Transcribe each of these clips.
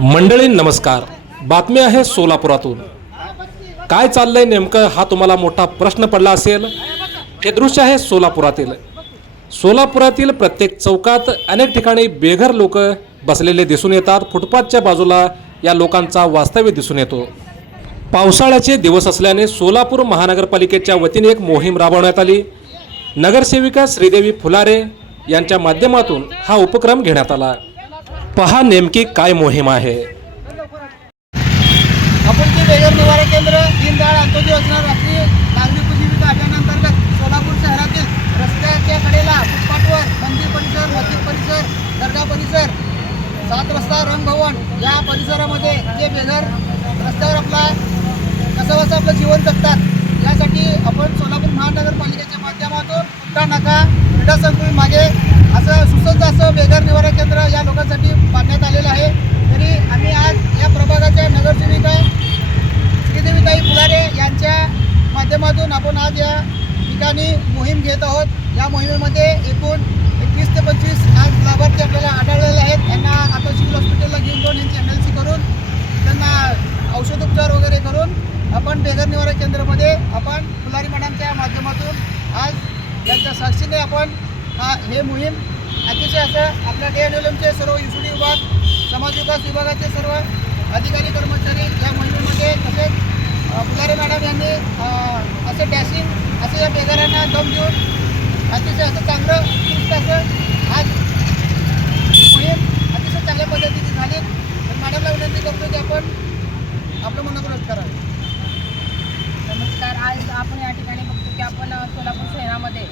मंडळी नमस्कार, बातमी आहे सोलापुरातून। काय चाललंय नेमकं हा तुम्हाला मोठा प्रश्न पडला असेल। हे दृश्य आहे सोलापुरातील प्रत्येक चौकात अनेक ठिकाणी बेघर लोक बसलेले दिसून येतात। फुटपाथच्या बाजूला या लोकांचा वास्तव्य दिसून येतो। पावसाळ्याचे दिवस असल्याने सोलापूर महानगरपालिकेच्या वतीने एक मोहीम राबवण्यात आली। नगरसेविका श्रीदेवी फुलारे यांच्या माध्यमातून हा उपक्रम घेण्यात आला। पहा नेमकी काय मोहीम आहे। आपण जे बेघर निवारा केंद्र दीनदयाळ अंत्योदय योजना राष्ट्रीय नागरिक उपजीविका अभियानांतर्गत सोलापूर शहरातील रस्त्याच्या कडेला फुटपाथवर मंदिर परिसर, मस्जिद परिसर, दर्गा परिसर, 7 रस्ता, रंगभवन या परिसरामध्ये जे बेघर रस्त्यावर कसं आपलं जीवन जगतात, यासाठी आपण सोलापूर महानगरपालिकेच्या माध्यमातून कुट्टा नाका क्रीडा संकुल मागे असं सुसज्ज असं बेघर निवारा केंद्र या लोकांसाठी बांधण्यात आलेलं आहे। तरी आम्ही आज या प्रभागाच्या नगरसेविका श्रीदेवीताई फुलारे यांच्या माध्यमातून आपण आज या ठिकाणी मोहीम घेत आहोत। या मोहिमेमध्ये एकूण 21 ते 25 आज लाभार्थी आपल्याला आढळलेले आहेत। त्यांना आता सिव्हिल हॉस्पिटलला घेऊन जाऊन यांची MLC करून त्यांना औषधोपचार वगैरे करून आपण बेघर निवारा केंद्रामध्ये आपण फुलारी मॅडमच्या माध्यमातून आज त्यांच्या साक्षीने आपण हे मोहीम अतिशय असं आपल्या DNLMचे सर्व UCD विभाग, समाज विकास विभागाचे सर्व अधिकारी कर्मचारी या मोहिमेमध्ये, तसेच फुलारे मॅडम यांनी असं डॅशिंग असं या बेघरांना दम देऊन अतिशय असं चांगलं उत्कृष्ट असं आज मोहीम अतिशय चांगल्या पद्धतीने झाली। तर मॅडमला विनंती करतो की आपण आपलं मनोगत करावं। नमस्कार। आज आपण या ठिकाणी बघतो की आपण सोलापूर शहरामध्ये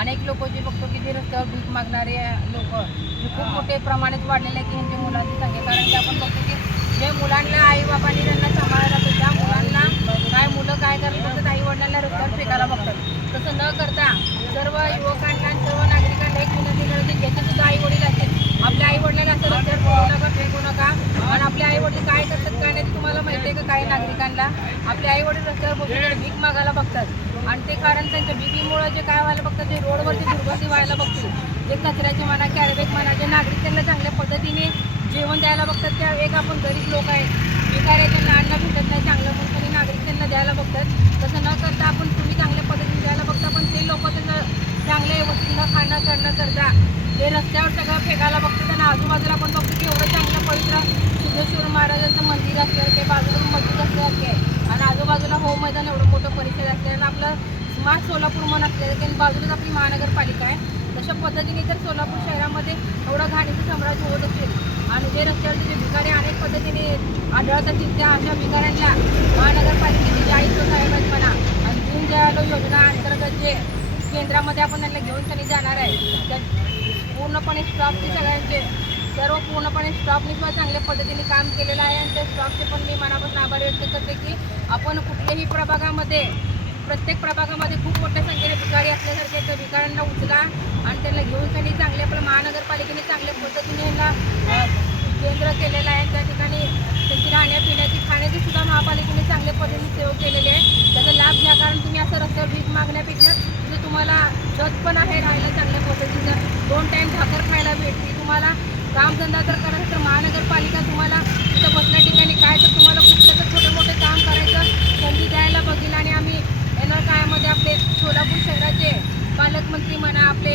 अनेक लोक जे बघतो की जे रस्त्यावर भीक मागणारे लोक जे खूप मोठे प्रमाणात वाढलेले आहे की ह्यांच्या मुलांची संख्या, कारण की आपण बघतो की जे मुलांना आईबाबांनी त्यांना सांभाळायला लागतं, त्या मुलांना काय मुलं काय करायला बघतात, आई वडिलांना रस्त्यावर फेकायला बघतात। तसं न करता सर्व युवकांना आणि सर्व नागरिकांना एक विनंती करते, ज्याचे सुद्धा आई वडील असतील, आपल्या आई वडिलांना असं रस्त्यावर फेकू नका, फेकू नका। आणि आपले आई वडील काय करतात काय नाही तुम्हाला माहिती आहे का? काही नागरिकांना आपले आई वडील रस्त्यावर बघून भीक मागायला बघतात आणि ते कारण त्यांच्या भीकीमुळे जे काय व्हायला बघतात, ते रोडवरती दुर्गती व्हायला बघतील, जे कचऱ्याचे म्हणा, कॅरबॅग म्हणा, जे नागरिक त्यांना चांगल्या पद्धतीने जेवण द्यायला बघतात, त्या एक आपण गरीब लोक आहेत, भिकारी त्यांना अन्न भेटत नाही चांगलं म्हणून तरी नागरिक त्यांना द्यायला बघतात। तसं न करता आपण तुम्ही चांगल्या पद्धतीने द्यायला बघता, पण ते लोक त्यांना चांगल्या वस्तूंना खाणं करणं करता ते रस्त्यावर सगळं फेकायला बघतात। आणि आजूबाजूला आपण बघतो की एवढं चांगलं पवित्र सिद्धेश्वर महाराजांचं मंदिर असलं, ते बाजूला मस्जिद असलं आणि आजूबाजूला हो मैदान एवढं मोठं परिसर असते आणि आपलं स्मार्ट सोलापूर मन असलेलं, त्यांनी बाजूलाच आपली महानगरपालिका आहे। तशा पद्धतीने जर सोलापूर शहरामध्ये एवढं घाणीचं साम्राज्य होत असेल आणि जे रस्त्यावरचे जे भिकारी अनेक पद्धतीने आढळतात, त्या अशा भिकाऱ्यांना महानगरपालिकेचे जे आयुक्त साहेब आहेत म्हणा आणि दीनदयाळ योजना अंतर्गत जे केंद्रामध्ये आपण त्यांना घेऊन त्यांनी जाणार आहे, त्या पूर्णपणे स्टॉपचे सगळ्यांचे सर्व पूर्णपणे स्टॉपने सुद्धा चांगल्या पद्धतीने काम केलेलं आहे आणि त्या स्टॉपचे पण मी मनापासून आभार व्यक्त करते की आपण कुठल्याही प्रभागामध्ये प्रत्येक प्रभागामध्ये खूप मोठ्या संख्येने भिकारी असल्यासारखे त्या भिकाऱ्यांना उचला आणि त्यांना घेऊन त्यांनी चांगल्या आपल्या महानगरपालिकेने चांगल्या पद्धतीने यांना केंद्र केलेलं आहे। त्या ठिकाणी त्यांची राहण्यापिण्याची खाण्याची सुद्धा महापालिकेने चांगल्या पद्धतीने सेवा केलेली आहे। त्याचा लाभ घ्या, कारण तुम्ही असं रस्त्यावर भीक मागण्यापेक्षा तिथे तुम्हाला छत पण आहे राहायला चांगल्या पद्धतीचं, 2 टाईम भाकर खायला भेटते, तुम्हाला कामधंदा जर करायचं तर महानगरपालिका तुम्हाला तिथं बसल्या ठिकाणी काय तर तुम्हाला कुठलं तर छोटे मोठे काम करायचं संधी द्यायला बघेल। आणि आम्ही येणार काळामध्ये आपले सोलापूर शहराचे पालकमंत्री म्हणा, आपले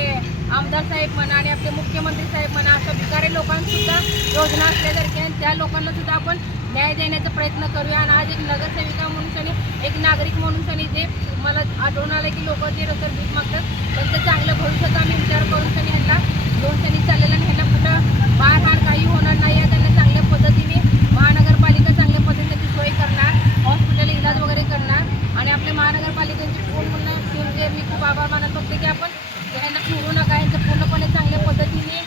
आमदार साहेब म्हणा आणि आपले मुख्यमंत्री साहेब म्हणा, अशा भिकारी लोकांसुद्धा योजना असल्यासारख्या त्या लोकांना सुद्धा आपण न्याय देण्याचा प्रयत्न करूया। आणि आज एक नगरसेविका म्हणून आणि एक नागरिक म्हणून त्यांनी जे मला आढळून आलं की लोक जे रस्त्यावर भीक मागतात त्यांचं चांगलं भविष्याचा आम्ही विचार करून त्यांनी ह्यांना घेऊन त्यांनी चाललेलं आणि ह्यांना कुठं मारहाण काही होणार नाही आहे। त्यांना चांगल्या पद्धतीने महानगरपालिका चांगल्या पद्धतीची सोय करणार, हॉस्पिटल इलाज वगैरे करणार आणि आपल्या महानगरपालिकेची पूर्ण जे मी खूप आभार मानत बघते की आपण ह्यांना फिरू नका, यांचं पूर्णपणे चांगल्या पद्धतीने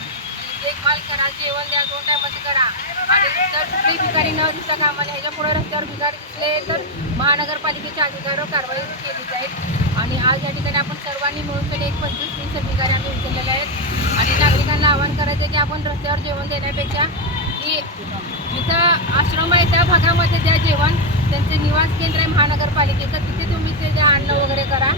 देखभाल करा, जेवण द्या, 2 टायमाचं करा आणि रस्त्यावर कुठलीही भिकारी न दिसता कामा नये। ह्याच्या पुढे रस्त्यावर भिकारी दिसले तर महानगरपालिकेच्या अधिकाऱ्यावर कारवाई केली जाईल। आणि आणि आज या ठिकाणी आपण सर्वांनी मिळून एक 25-30 अधिकारी आम्ही उचललेले आहेत आणि नागरिकांना आवाहन करायचं की आपण रस्त्यावर जेवण देण्यापेक्षा की जिथं आश्रम आहे त्या भागामध्ये द्या जेवण. त्यांचे निवास केंद्र आहे महानगरपालिकेचं, तिथे तुम्ही ते द्या, अन्न वगैरे करा.